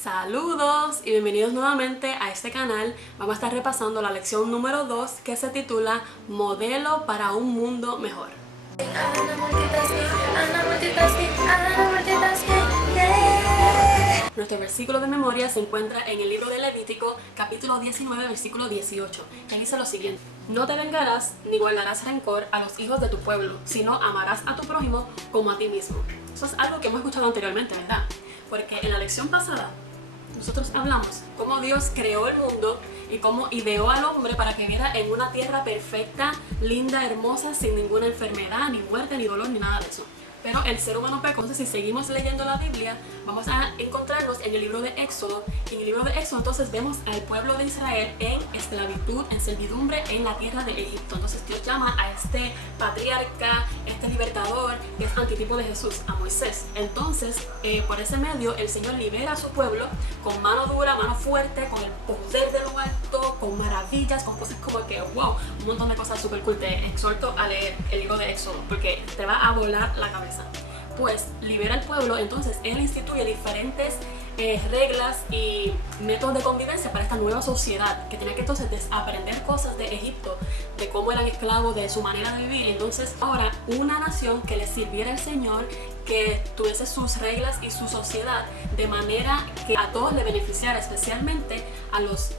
Saludos y bienvenidos nuevamente a este canal. Vamos a estar repasando la lección número 2 que se titula Modelo para un mundo mejor. Nuestro versículo de memoria se encuentra en el libro de Levítico, capítulo 19, versículo 18, que dice lo siguiente: No te vengarás ni guardarás rencor a los hijos de tu pueblo, sino amarás a tu prójimo como a ti mismo. Eso es algo que hemos escuchado anteriormente, ¿verdad? Porque en la lección pasada nosotros hablamos cómo Dios creó el mundo y cómo ideó al hombre para que viviera en una tierra perfecta, linda, hermosa, sin ninguna enfermedad, ni muerte, ni dolor, ni nada de eso. Pero el ser humano pecó. Entonces, si seguimos leyendo la Biblia, vamos a encontrarnos en el libro de Éxodo. Y en el libro de Éxodo, entonces, vemos al pueblo de Israel en esclavitud, en servidumbre en la tierra de Egipto. Entonces, Dios llama a este patriarca, este libertador, que es antitipo de Jesús, a Moisés. Entonces, por ese medio, el Señor libera a su pueblo con mano dura, mano fuerte, con el poder de lo alto, con maravillas, con cosas como que, wow, un montón de cosas súper cool. Te exhorto a leer el libro de Éxodo, porque te va a volar la cabeza. Pues libera al pueblo, entonces él instituye diferentes reglas y métodos de convivencia para esta nueva sociedad que tenía que entonces aprender cosas de Egipto, de cómo eran esclavos, de su manera de vivir. Entonces ahora una nación que le sirviera al Señor, que tuviese sus reglas y su sociedad de manera que a todos le beneficiara, especialmente a los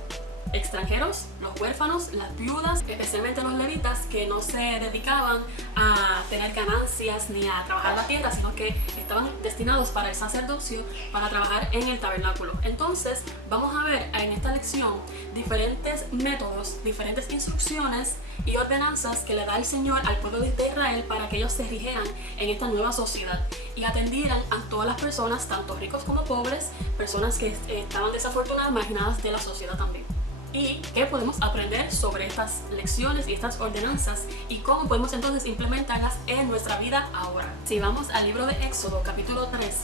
extranjeros, los huérfanos, las viudas, especialmente los levitas, que no se dedicaban a tener ganancias ni a trabajar la tierra, sino que estaban destinados para el sacerdocio, para trabajar en el tabernáculo. Entonces vamos a ver en esta lección diferentes métodos, diferentes instrucciones y ordenanzas que le da el Señor al pueblo de Israel para que ellos se rigieran en esta nueva sociedad y atendieran a todas las personas, tanto ricos como pobres, personas que estaban desafortunadas, marginadas de la sociedad también. Y qué podemos aprender sobre estas lecciones y estas ordenanzas y cómo podemos entonces implementarlas en nuestra vida ahora. Si vamos al libro de Éxodo capítulo 3,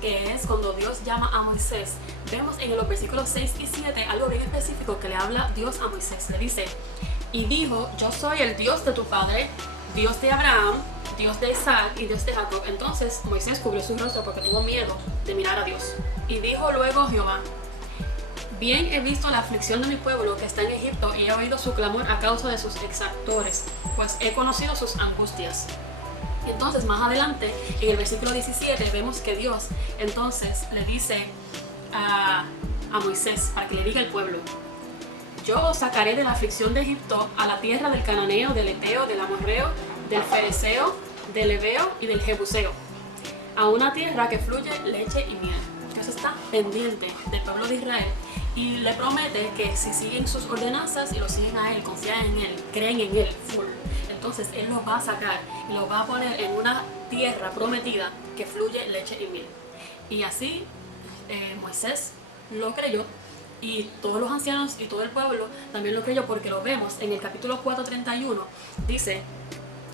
que es cuando Dios llama a Moisés, vemos en los versículos 6 y 7 algo bien específico que le habla Dios a Moisés. Le dice: y dijo, yo soy el Dios de tu padre, Dios de Abraham, Dios de Isaac y Dios de Jacob. Entonces Moisés cubrió su rostro porque tuvo miedo de mirar a Dios. Y dijo luego Jehová: bien he visto la aflicción de mi pueblo que está en Egipto y he oído su clamor a causa de sus exactores, pues he conocido sus angustias. Entonces más adelante, en el versículo 17, vemos que Dios entonces le dice a Moisés para que le diga al pueblo: yo os sacaré de la aflicción de Egipto a la tierra del cananeo, del eteo, del amorreo, del fereceo, del heveo y del jebuseo, a una tierra que fluye leche y miel. Dios está pendiente del pueblo de Israel y le promete que si siguen sus ordenanzas y lo siguen a él, confían en él, creen en él full, entonces él los va a sacar y los va a poner en una tierra prometida que fluye leche y miel. Y así Moisés lo creyó y todos los ancianos y todo el pueblo también lo creyó, porque lo vemos en el capítulo 4:31. Dice: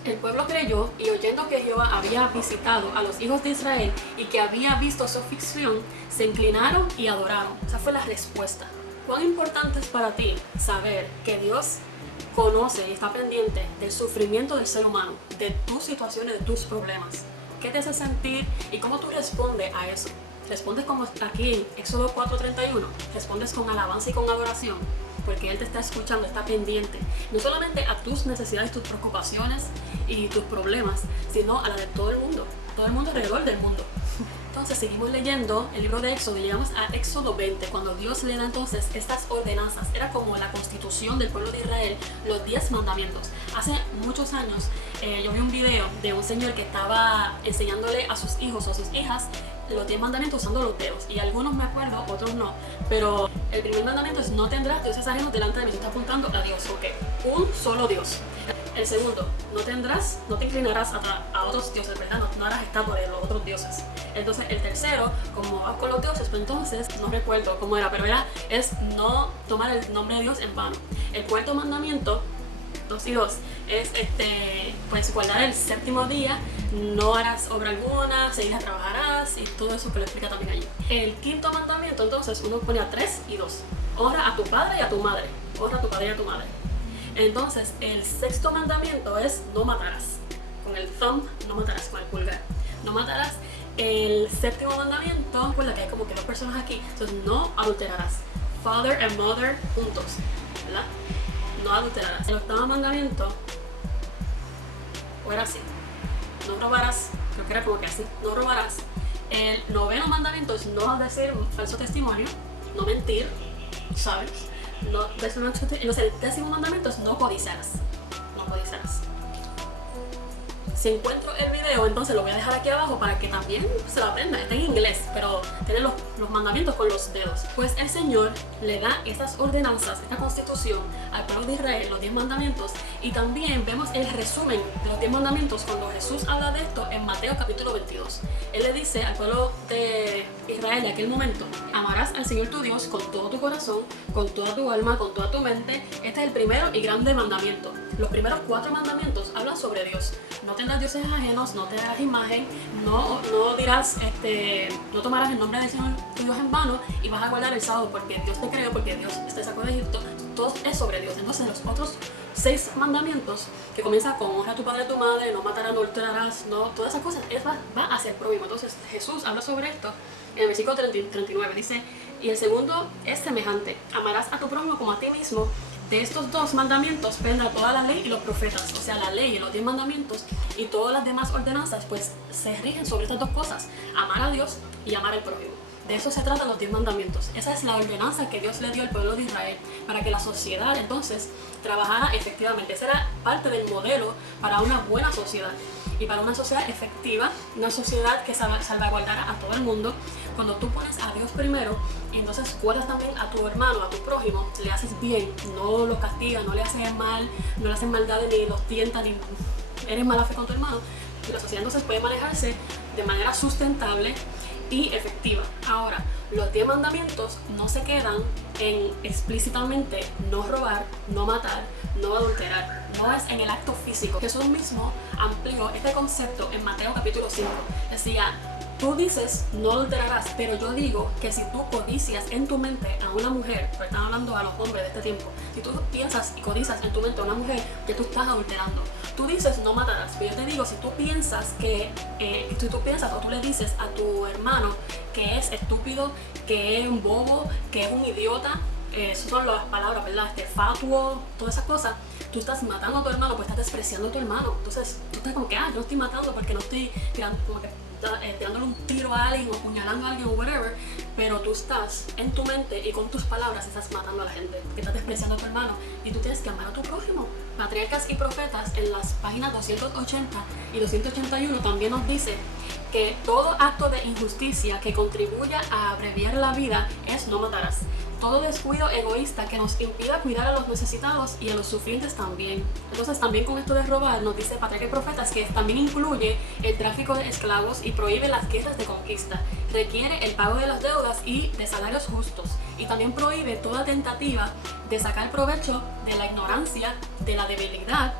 el pueblo creyó, y oyendo que Jehová había visitado a los hijos de Israel y que había visto su aflicción, se inclinaron y adoraron. Esa fue la respuesta. ¿Cuán importante es para ti saber que Dios conoce y está pendiente del sufrimiento del ser humano, de tus situaciones, de tus problemas? ¿Qué te hace sentir y cómo tú respondes a eso? ¿Respondes como aquí en Éxodo 4:31? ¿Respondes con alabanza y con adoración? Porque Él te está escuchando, está pendiente, no solamente a tus necesidades, tus preocupaciones y tus problemas, sino a la de todo el mundo alrededor del mundo. Entonces seguimos leyendo el libro de Éxodo y llegamos a Éxodo 20, cuando Dios le da entonces estas ordenanzas. Era como la constitución del pueblo de Israel, los 10 mandamientos. Hace muchos años yo vi un video de un señor que estaba enseñándole a sus hijos o a sus hijas los 10 mandamientos usando los dedos, y algunos me acuerdo, otros no, pero el primer mandamiento es: no tendrás dioses ajenos delante de mí. Está apuntando a Dios, ok, un solo Dios. El segundo: no te inclinarás a otros dioses, ¿verdad? No harás estatua de los otros dioses. Entonces el tercero, como vas con los dioses, pues entonces no recuerdo cómo era, pero es no tomar el nombre de Dios en vano. El cuarto mandamiento, 2 y 2, es pues guardar el séptimo día, no harás obra alguna, 6 días trabajarás, y todo eso que lo explica también allí. El quinto mandamiento, entonces uno pone a 3 y 2, honra a tu padre y a tu madre, honra a tu padre y a tu madre. Entonces el sexto mandamiento es: no matarás, con el thumb, no matarás con el pulgar, no matarás. El séptimo mandamiento, recuerda que hay como que dos personas aquí, entonces no adulterarás. Father and mother juntos, ¿verdad? No adulterarás. El octavo mandamiento, o era así, no robarás, creo que era como que así, no robarás. El noveno mandamiento es no decir falso testimonio, no mentir, ¿sabes? No, entonces el décimo mandamiento es no codiciarás, no codiciarás. Si encuentro el video, entonces lo voy a dejar aquí abajo para que también se lo aprenda. Está en inglés, pero tiene los mandamientos con los dedos. Pues el Señor le da estas ordenanzas, esta constitución al pueblo de Israel, los 10 mandamientos. Y también vemos el resumen de los 10 mandamientos cuando Jesús habla de esto en Mateo capítulo 22. Él le dice al pueblo de Israel en aquel momento: amarás al Señor tu Dios con todo tu corazón, con toda tu alma, con toda tu mente. Este es el primero y grande mandamiento. Los primeros 4 mandamientos hablan sobre Dios. No tendrás dioses ajenos, no te harás imagen, no dirás, no tomarás el nombre del Señor tu Dios en vano, y vas a guardar el sábado porque Dios te creó, porque Dios te sacó de Egipto. Todo es sobre Dios. Entonces los otros 6 mandamientos, que comienzan con honra a tu padre y a tu madre, no matarás, no adulterarás, no, todas esas cosas, va hacia el prójimo. Entonces Jesús habla sobre esto en el versículo 39, dice: y el segundo es semejante, amarás a tu prójimo como a ti mismo. De estos 2 mandamientos penda toda la ley y los profetas. O sea, la ley y los 10 mandamientos y todas las demás ordenanzas pues se rigen sobre estas 2 cosas: amar a Dios y amar al prójimo. De eso se tratan los 10 mandamientos. Esa es la ordenanza que Dios le dio al pueblo de Israel para que la sociedad entonces trabajara efectivamente. Esa era parte del modelo para una buena sociedad. Y para una sociedad efectiva, una sociedad que salvaguardara a todo el mundo, cuando tú pones a Dios primero, entonces guardas también a tu hermano, a tu prójimo, le haces bien, no lo castigas, no le haces mal, no le haces maldades, ni los tientas, ni eres mala fe con tu hermano. Y la sociedad entonces puede manejarse de manera sustentable y efectiva. Ahora, los 10 mandamientos no se quedan en explícitamente no robar, no matar, no adulterar. No es en el acto físico. Jesús mismo amplió este concepto en Mateo capítulo 5. Decía: tú dices no adulterarás, pero yo digo que si tú codicias en tu mente a una mujer, pero están hablando a los hombres de este tiempo, si tú piensas y codicias en tu mente a una mujer, que tú estás adulterando. Tú dices no matarás, pero yo te digo, si tú piensas o tú le dices a tu hermano que es estúpido, que es un bobo, que es un idiota, esas son las palabras, ¿verdad? Fatuo, todas esas cosas. Tú estás matando a tu hermano, pues estás despreciando a tu hermano. Entonces, tú estás como que, yo no estoy matando porque no estoy tirando, como que, tirándole un tiro a alguien o apuñalando a alguien o whatever, pero tú estás en tu mente y con tus palabras estás matando a la gente, que estás despreciando a tu hermano, y tú tienes que amar a tu prójimo. Patriarcas y Profetas, en las páginas 280 y 281, también nos dice que todo acto de injusticia que contribuya a abreviar la vida es no matarás. Todo descuido egoísta que nos impida cuidar a los necesitados y a los sufrientes también. Entonces también con esto de robar nos dice Patriarcas y Profetas que también incluye el tráfico de esclavos y prohíbe las guerras de conquista. Requiere el pago de las deudas y de salarios justos. Y también prohíbe toda tentativa de sacar provecho de la ignorancia, de la debilidad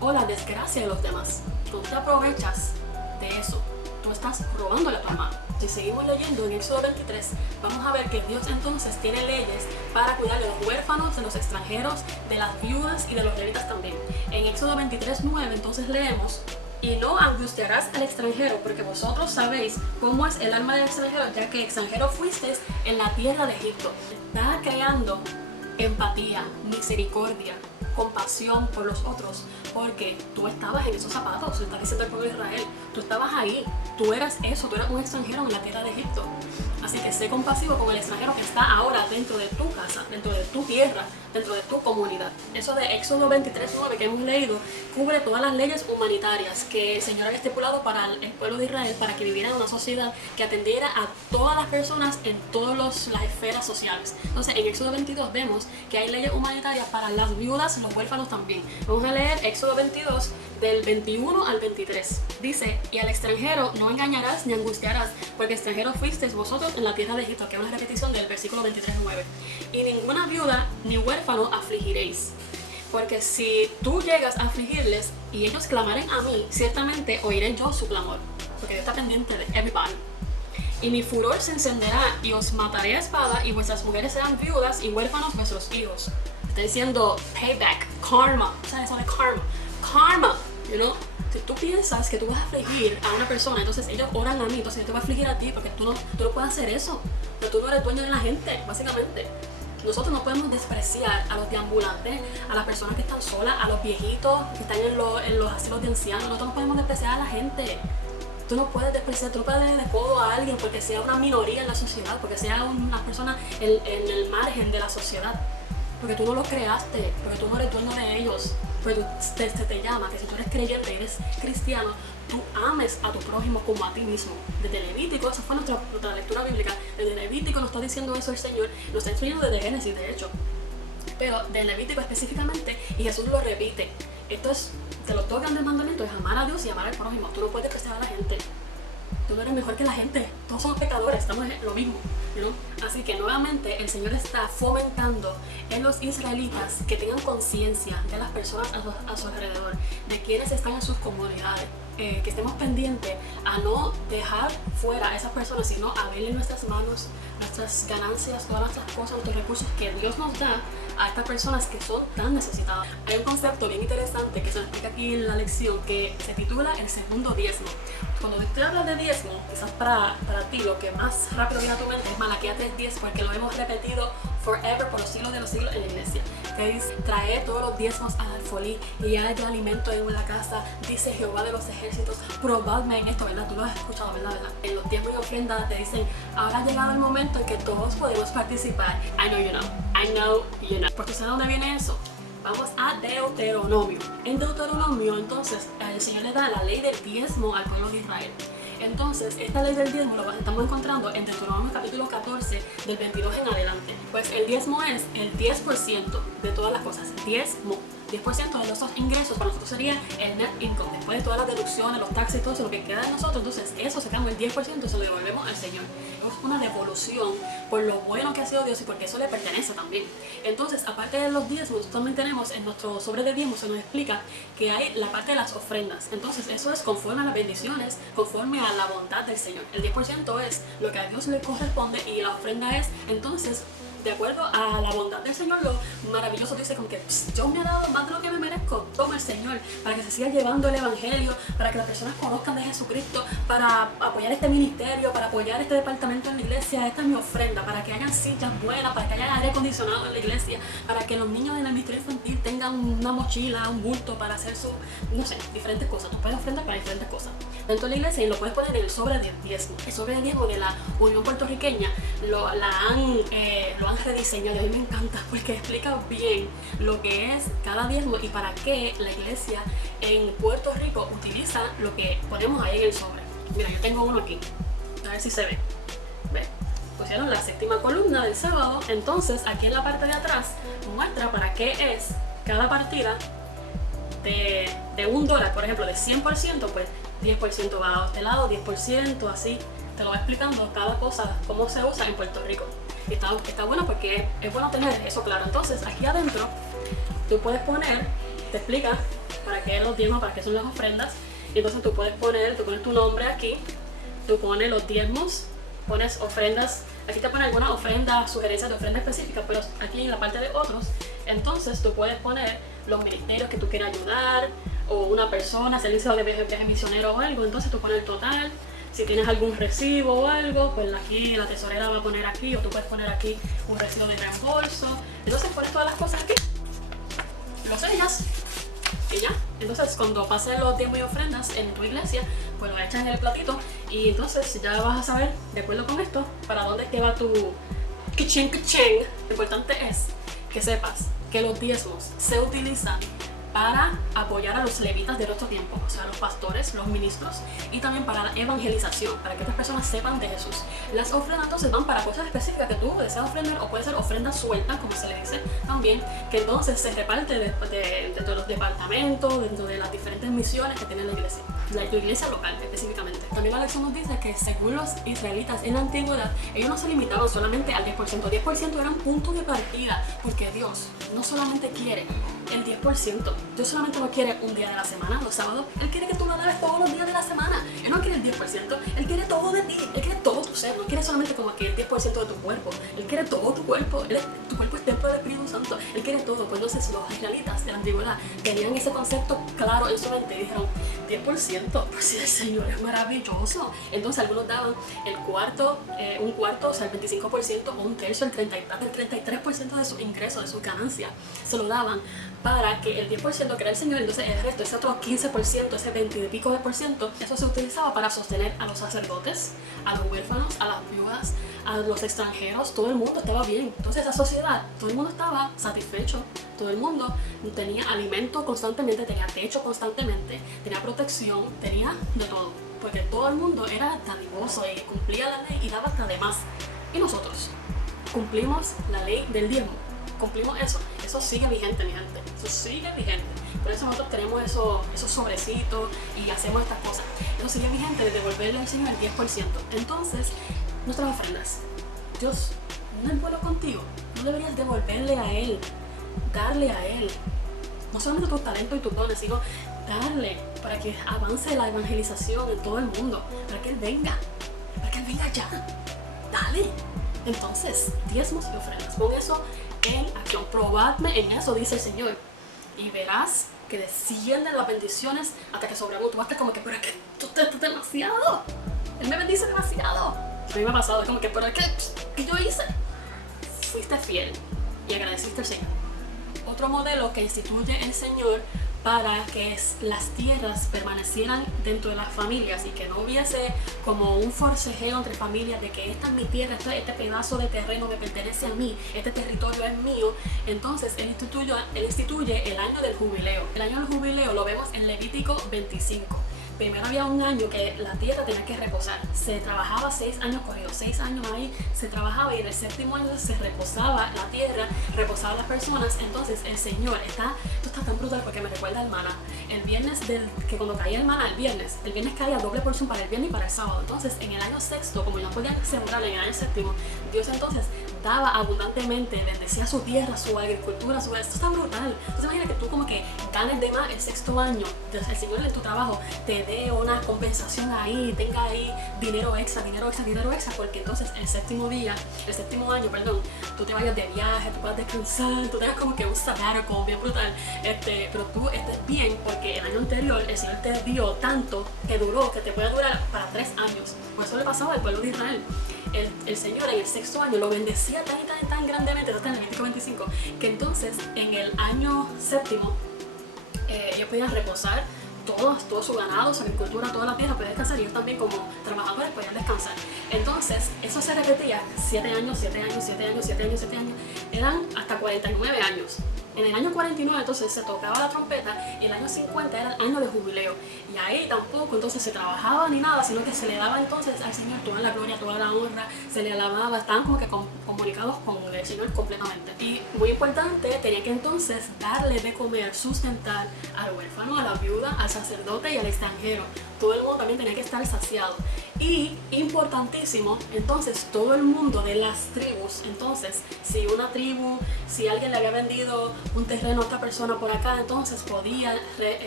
o la desgracia de los demás. Tú te aprovechas de eso. Tú estás robándole a tu hermano. Si seguimos leyendo en Éxodo 23, vamos a ver que Dios entonces tiene leyes para cuidar de los huérfanos, de los extranjeros, de las viudas y de los levitas también. En Éxodo 23:9 entonces leemos: y no angustiarás al extranjero, porque vosotros sabéis cómo es el alma del extranjero, ya que extranjero fuisteis en la tierra de Egipto. Está creando empatía, misericordia, compasión por los otros, porque tú estabas en esos zapatos, está diciendo el pueblo de Israel, tú estabas ahí, tú eras eso, tú eras un extranjero en la tierra de Egipto. Así que sé compasivo con el extranjero que está ahora dentro de tu casa, dentro de tu tierra, dentro de tu comunidad. Eso de Éxodo 23:9 que hemos leído cubre todas las leyes humanitarias que el Señor había estipulado para el pueblo de Israel, para que viviera en una sociedad que atendiera a todas las personas en todas las esferas sociales. Entonces en Éxodo 22 vemos que hay leyes humanitarias para las viudas, los huérfanos también. Vamos a leer Éxodo 22 del 21 al 23. Dice: y al extranjero no engañarás ni angustiarás, porque extranjeros fuisteis vosotros en la tierra de Egipto, que es una repetición del versículo 23:9. Y ninguna viuda ni huérfano afligiréis, porque si tú llegas a afligirles y ellos clamaren a mí, ciertamente oiré yo su clamor, porque Dios está pendiente de everybody. Y mi furor se encenderá y os mataré a espada, y vuestras mujeres serán viudas y huérfanos vuestros hijos. Está diciendo payback, karma. ¿Sabes eso de karma? Karma. Si tú piensas que tú vas a afligir a una persona, entonces ellos oran a mí, entonces yo te voy a afligir a ti, porque tú no puedes hacer eso. Pero tú no eres dueño de la gente, básicamente. Nosotros no podemos despreciar a los deambulantes, a las personas que están solas, a los viejitos que están en los asilos de ancianos. Nosotros no podemos despreciar a la gente. Tú no puedes despreciar, tú no puedes darle de codo a alguien porque sea una minoría en la sociedad, porque sea una persona en el margen de la sociedad. Porque tú no los creaste, porque tú no eres dueño de ellos. Porque te llama que si tú eres creyente, eres cristiano, tú ames a tu prójimo como a ti mismo. Desde Levítico, esa fue nuestra lectura bíblica, desde Levítico nos está diciendo eso el Señor, nos está enseñando desde Génesis, de hecho. Pero de Levítico específicamente, y Jesús lo repite, esto es de los 2 grandes mandamientos, es amar a Dios y amar al prójimo. Tú no puedes despreciar a la gente. Tú no eres mejor que la gente, todos somos pecadores, estamos en lo mismo, Así que nuevamente el Señor está fomentando en los israelitas que tengan conciencia de las personas a su alrededor, de quienes están en sus comunidades, que estemos pendientes a no dejar fuera a esas personas, sino a verle en nuestras manos, nuestras ganancias, todas nuestras cosas, nuestros recursos que Dios nos da a estas personas que son tan necesitadas. Hay un concepto bien interesante que se explica aquí en la lección que se titula el segundo diezmo. Cuando te hablas de diezmo, quizás para ti lo que más rápido viene a tu mente es Malaquías 3:10, porque lo hemos repetido forever, por los siglos de los siglos en la iglesia. Que dice: traed todos los diezmos al alfolí y haya alimento en la casa, dice Jehová de los ejércitos. Probadme en esto, ¿verdad? Tú lo has escuchado, ¿verdad? En los diezmos y ofrendas te dicen: ahora ha llegado el momento en que todos podemos participar. I know you know. I know you know. ¿Por qué sabes dónde viene eso? Vamos a Deuteronomio. En Deuteronomio, entonces, el Señor le da la ley del diezmo al pueblo de Israel. Entonces, esta ley del diezmo lo estamos encontrando en Deuteronomio capítulo 14, del 22 en adelante. Pues el diezmo es el 10% de todas las cosas. Diezmo. 10% de nuestros ingresos para nosotros sería el net income. Después de todas las deducciones, los taxes y todo eso, lo que queda de nosotros, entonces eso sacamos el 10% y se lo devolvemos al Señor. Es una devolución por lo bueno que ha sido Dios y porque eso le pertenece también. Entonces, aparte de los diezmos, también tenemos en nuestro sobre de diezmos, se nos explica que hay la parte de las ofrendas. Entonces, eso es conforme a las bendiciones, conforme a la bondad del Señor. El 10% es lo que a Dios le corresponde y la ofrenda es, entonces, de acuerdo a la bondad del Señor, lo maravilloso dice como que Dios me ha dado más de lo que me merezco. Toma el Señor, para que se siga llevando el Evangelio, para que las personas conozcan de Jesucristo, para apoyar este ministerio, para apoyar este departamento en la iglesia. Esta es mi ofrenda, para que hayan sillas buenas, para que haya aire acondicionado en la iglesia, para que los niños en el ministerio infantil tengan una mochila, un bulto para hacer diferentes cosas. Tú puedes ofrendar para diferentes cosas dentro de la iglesia y lo puedes poner en el sobre de diezmo. El sobre de diezmo de la Unión Puertorriqueña lo han rediseñado. A mí me encanta porque explica bien lo que es cada diezmo y para qué la iglesia en Puerto Rico utiliza lo que ponemos ahí en el sobre. Mira, yo tengo uno aquí, a ver si se ve. ¿Ve? Pusieron la séptima columna del sábado, entonces aquí en la parte de atrás muestra para qué es cada partida de $1, por ejemplo, de 100%, pues 10% va a este lado, 10%, así. Te lo va explicando cada cosa, cómo se usa en Puerto Rico. Y está bueno porque es bueno tener eso claro. Entonces, aquí adentro, tú puedes poner, te explica para qué los diezmos, para qué son las ofrendas. Y entonces tú pones tu nombre aquí, tú pones los diezmos, pones ofrendas. Aquí te pone algunas ofrendas, sugerencias de ofrendas específicas, pero aquí en la parte de otros, entonces tú puedes poner los ministerios que tú quieras ayudar, o una persona, servicio de viaje misionero o algo. Entonces tú pones el total. Si tienes algún recibo o algo, pues aquí la tesorera va a poner aquí, o tú puedes poner aquí un recibo de reembolso. Entonces pones todas las cosas aquí, lo sellas y ya. Entonces cuando pasen los diezmos y ofrendas en tu iglesia, pues lo echas en el platito y entonces ya vas a saber, de acuerdo con esto, para dónde es que va tu kichén. Lo importante es que sepas que los diezmos se utilizan para apoyar a los levitas de nuestro tiempo, o sea, los pastores, los ministros, y también para la evangelización, para que estas personas sepan de Jesús. Las ofrendas entonces van para cosas específicas que tú deseas ofrendar, o puede ser ofrendas sueltas, como se le dice también, que entonces se reparte dentro de los departamentos, dentro de las diferentes misiones que tiene la iglesia local específicamente. También la lección nos dice que según los israelitas en la antigüedad, ellos no se limitaban solamente al 10%. 10% eran puntos de partida, porque Dios no solamente quiere el 10%. Dios solamente no quiere un día de la semana, los sábados. Él quiere que tú lo hagas todos los días de la semana. Él no quiere el 10%, Él quiere todo de ti. Él quiere todo tu ser. No quiere solamente como que el 10% de tu cuerpo. Él quiere todo tu cuerpo. Tu cuerpo es templo del Espíritu Santo. Él quiere todo. Pues entonces los israelitas de la antigüedad tenían ese concepto claro en su mente y dijeron, 10%, pues si el Señor es maravilloso. Entonces algunos daban el cuarto, un cuarto, o sea, el 25% o un tercio, el 33% de sus ingresos, de sus ganancias, se lo daban para que el 10% que era el Señor, entonces el resto, ese otro 15%, ese 20 y pico de por ciento, eso se utilizaba para sostener a los sacerdotes, a los huérfanos, a las viudas, a los extranjeros. Todo el mundo estaba bien. Entonces esa sociedad, todo el mundo estaba satisfecho, todo el mundo tenía alimento constantemente, tenía techo constantemente, tenía protección, tenía de todo, porque todo el mundo era dadivoso y cumplía la ley y daba hasta de más. Y nosotros cumplimos la ley del diezmo, cumplimos eso. Eso sigue vigente, mi gente. Eso sigue vigente. Por eso nosotros tenemos esos sobrecitos y hacemos estas cosas. Eso sigue vigente de devolverle al Señor el 10%. Entonces, nuestras ofrendas. Dios no es bueno contigo. No deberías devolverle a Él, darle a Él. No solamente tus talentos y tus dones, sino darle para que avance la evangelización en todo el mundo. Para que Él venga ya. Dale. Entonces, diezmos y ofrendas. Pon eso en acción. Probadme en eso, dice el Señor. Y verás que descienden las bendiciones hasta que sobreabundan. Tú vas a estar como que, pero es que tú estás demasiado. Él me bendice demasiado. A mí me ha pasado, es como que, pero es que, ¿qué yo hice? Fuiste fiel y agradeciste al Señor. Otro modelo que instituye el Señor para que las tierras permanecieran dentro de las familias y que no hubiese como un forcejeo entre familias de que esta es mi tierra, este pedazo de terreno me pertenece a mí, este territorio es mío. Entonces él instituye el año del jubileo. El año del jubileo lo vemos en Levítico 25. Primero había un año que la tierra tenía que reposar. Se trabajaba 6 años corridos, 6 años ahí se trabajaba y en el séptimo año se reposaba la tierra, reposaban las personas. Entonces el Señor esto está tan brutal porque me recuerda al maná. El viernes que cuando caía el maná, el viernes caía doble porción para el viernes y para el sábado. Entonces en el año sexto, como no podían sembrar en el año séptimo, Dios entonces daba abundantemente, bendecía su tierra, su agricultura, esto está brutal. Entonces imagina que tú como que ganes de más el sexto año, entonces el Señor en tu trabajo te dé una compensación ahí, tenga ahí dinero extra, porque entonces el séptimo año, tú te vayas de viaje, tú puedas descansar, tú tengas como que un sabbatical bien brutal, pero tú estés bien porque el año anterior el Señor te dio tanto que te puede durar para 3 años. Por eso le pasaba al pueblo de Israel. El Señor en el sexto año lo bendecía tan grandemente, esto está en el Levítico 25, que entonces en el año séptimo ellos podían reposar todo su ganado, su agricultura, toda la tierra podía descansar y ellos también como trabajadores podían descansar. Entonces eso se repetía 7 años, eran hasta 49 años. En el año 49 entonces se tocaba la trompeta y el año 50 era el año de jubileo. Y ahí tampoco entonces se trabajaba ni nada, sino que se le daba entonces al Señor toda la gloria, toda la honra, se le alababa, estaban como que comunicados con el Señor completamente. Y muy importante, tenía que entonces darle de comer, sustentar al huérfano, a la viuda, al sacerdote y al extranjero. Todo el mundo también tenía que estar saciado. Y importantísimo, entonces todo el mundo de las tribus, entonces si alguien le había vendido un terreno a otra persona por acá, entonces podía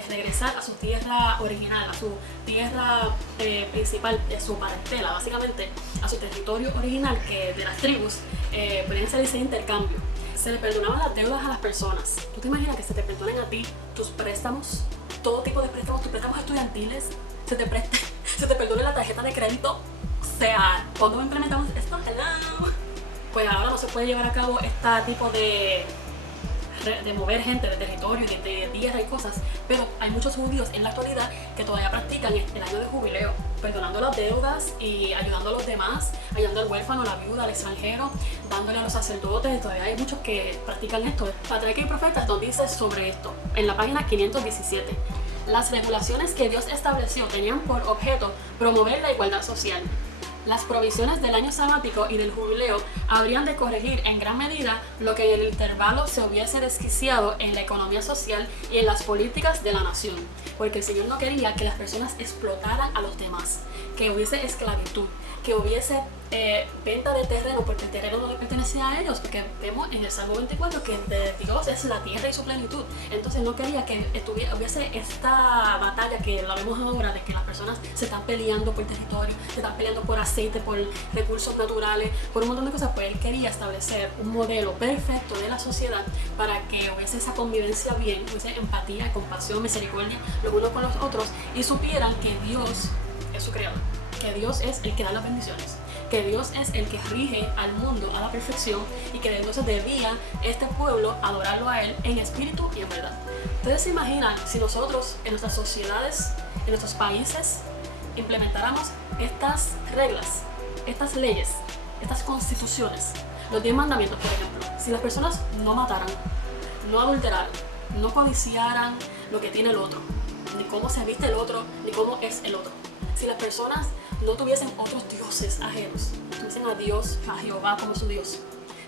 regresar a su tierra original, a su tierra principal, su parentela, básicamente a su territorio original, que de las tribus podían ser ese intercambio. Se le perdonaban las deudas a las personas. ¿Tú te imaginas que se te perdonen a ti tus préstamos? Todo tipo de préstamos, tus préstamos estudiantiles, se te perdone la tarjeta de crédito. O sea, cuando implementamos esto, pues ahora no se puede llevar a cabo este tipo de mover gente de territorio, de tierra y cosas, pero hay muchos judíos en la actualidad que todavía practican el año de jubileo, perdonando las deudas y ayudando a los demás, ayudando al huérfano, a la viuda, al extranjero, dándole a los sacerdotes. Todavía hay muchos que practican esto. Patriarca y Profetas nos dice sobre esto en la página 517. Las regulaciones que Dios estableció tenían por objeto promover la igualdad social. Las provisiones del año sabático y del jubileo habrían de corregir en gran medida lo que en el intervalo se hubiese desquiciado en la economía social y en las políticas de la nación, porque el Señor no quería que las personas explotaran a los demás, que hubiese esclavitud, que hubiese venta de terreno, porque el terreno no le pertenecía a ellos, porque vemos en el Salmo 24 que de Dios es la tierra y su plenitud. Entonces no quería que hubiese esta batalla que la vemos ahora, de que las personas se están peleando por territorio, se están peleando por aceite, por recursos naturales, por un montón de cosas. Pues él quería establecer un modelo perfecto de la sociedad para que hubiese esa convivencia bien, hubiese empatía, compasión, misericordia los unos con los otros, y supieran que Dios es su creador, que Dios es el que da las bendiciones, que Dios es el que rige al mundo a la perfección, y que entonces debía este pueblo adorarlo a Él en espíritu y en verdad. Ustedes se imaginan si nosotros en nuestras sociedades, en nuestros países, implementáramos estas reglas, estas leyes, estas constituciones, los 10 mandamientos, por ejemplo. Si las personas no mataran, no adulteraran, no codiciaran lo que tiene el otro, ni cómo se viste el otro, ni cómo es el otro. Si las personas no tuviesen otros dioses ajenos, tuviesen a Dios, a Jehová como su Dios.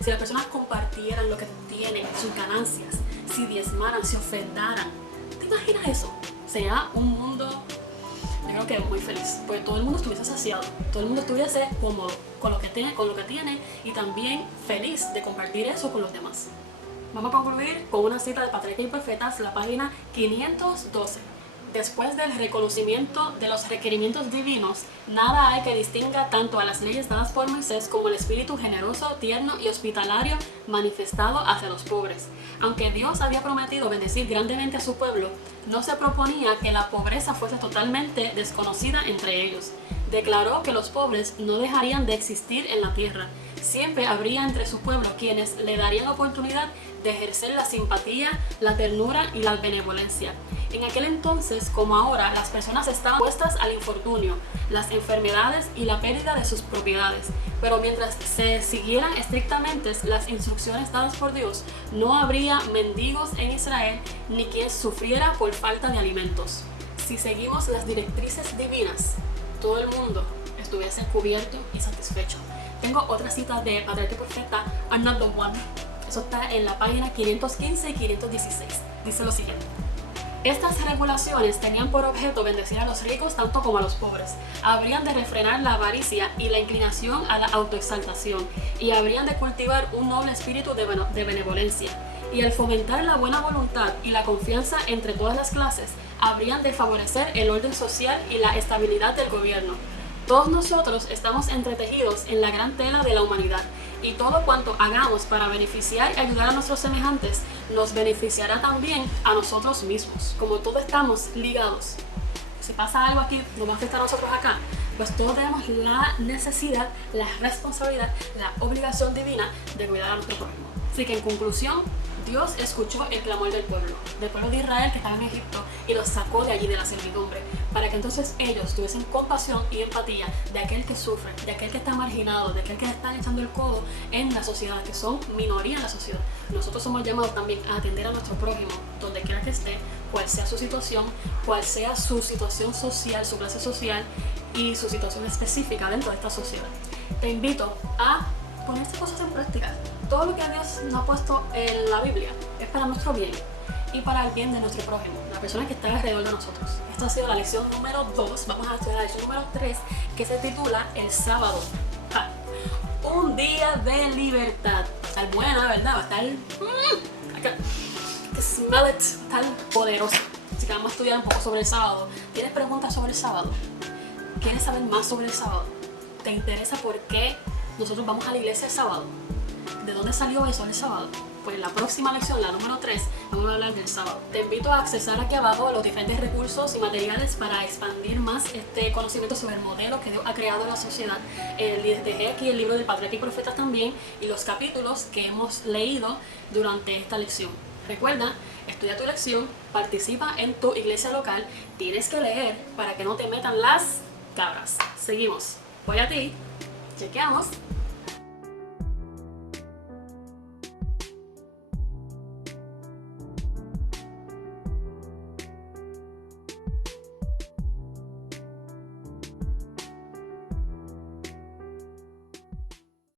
Si las personas compartieran lo que tienen, sus ganancias, si diezmaran, si ofrendaran. ¿Te imaginas eso? Sería un mundo, yo creo que muy feliz, porque todo el mundo estuviese saciado, todo el mundo estuviese cómodo con lo que tiene y también feliz de compartir eso con los demás. Vamos a concluir con una cita de Patriarcas y Profetas, la página 512. Después del reconocimiento de los requerimientos divinos, nada hay que distinga tanto a las leyes dadas por Moisés como el espíritu generoso, tierno y hospitalario manifestado hacia los pobres. Aunque Dios había prometido bendecir grandemente a su pueblo, no se proponía que la pobreza fuese totalmente desconocida entre ellos. Declaró que los pobres no dejarían de existir en la tierra. Siempre habría entre su pueblo quienes le darían oportunidad de ejercer la simpatía, la ternura y la benevolencia. En aquel entonces, como ahora, las personas estaban puestas al infortunio, las enfermedades y la pérdida de sus propiedades. Pero mientras se siguieran estrictamente las instrucciones dadas por Dios, no habría mendigos en Israel ni quien sufriera por falta de alimentos. Si seguimos las directrices divinas, todo el mundo estuviese cubierto y satisfecho. Tengo otra cita de Patriarca y Profeta, I'm not the one. Eso está en la página 515 y 516. Dice lo siguiente: estas regulaciones tenían por objeto bendecir a los ricos tanto como a los pobres. Habrían de refrenar la avaricia y la inclinación a la autoexaltación, y habrían de cultivar un noble espíritu de benevolencia. Y al fomentar la buena voluntad y la confianza entre todas las clases, habrían de favorecer el orden social y la estabilidad del gobierno. Todos nosotros estamos entretejidos en la gran tela de la humanidad, y todo cuanto hagamos para beneficiar y ayudar a nuestros semejantes nos beneficiará también a nosotros mismos. Como todos estamos ligados, si pasa algo aquí, nos va a afectar a nosotros acá, pues todos tenemos la necesidad, la responsabilidad, la obligación divina de cuidar a nuestro prójimo. Así que en conclusión, Dios escuchó el clamor del pueblo de Israel que estaba en Egipto, y los sacó de allí de la servidumbre, para que entonces ellos tuviesen compasión y empatía de aquel que sufre, de aquel que está marginado, de aquel que está echando el codo en la sociedad, que son minoría en la sociedad. Nosotros somos llamados también a atender a nuestro prójimo, donde quiera que esté, cual sea su situación social, su clase social y su situación específica dentro de esta sociedad. Te invito a poner estas cosas en práctica. Todo lo que Dios nos ha puesto en la Biblia es para nuestro bien y para el bien de nuestro prójimo, la persona que está alrededor de nosotros. Esto ha sido la lección número 2. Vamos a estudiar la lección número 3, que se titula El sábado. Un día de libertad. Va a estar buena, ¿verdad? Va a estar... smell it, va a estar poderosa. Así que vamos a estudiar un poco sobre el sábado. ¿Tienes preguntas sobre el sábado? ¿Quieres saber más sobre el sábado? ¿Te interesa por qué nosotros vamos a la iglesia el sábado? ¿De dónde salió eso el sábado? Pues en la próxima lección, la número 3, vamos a hablar del sábado. Te invito a accesar aquí abajo los diferentes recursos y materiales para expandir más este conocimiento sobre el modelo que Dios ha creado en la sociedad. Les dejé aquí el libro del Patriarca y Profetas también, y los capítulos que hemos leído durante esta lección. Recuerda, estudia tu lección, participa en tu iglesia local, tienes que leer para que no te metan las cabras. Seguimos. Voy a ti. Chequeamos.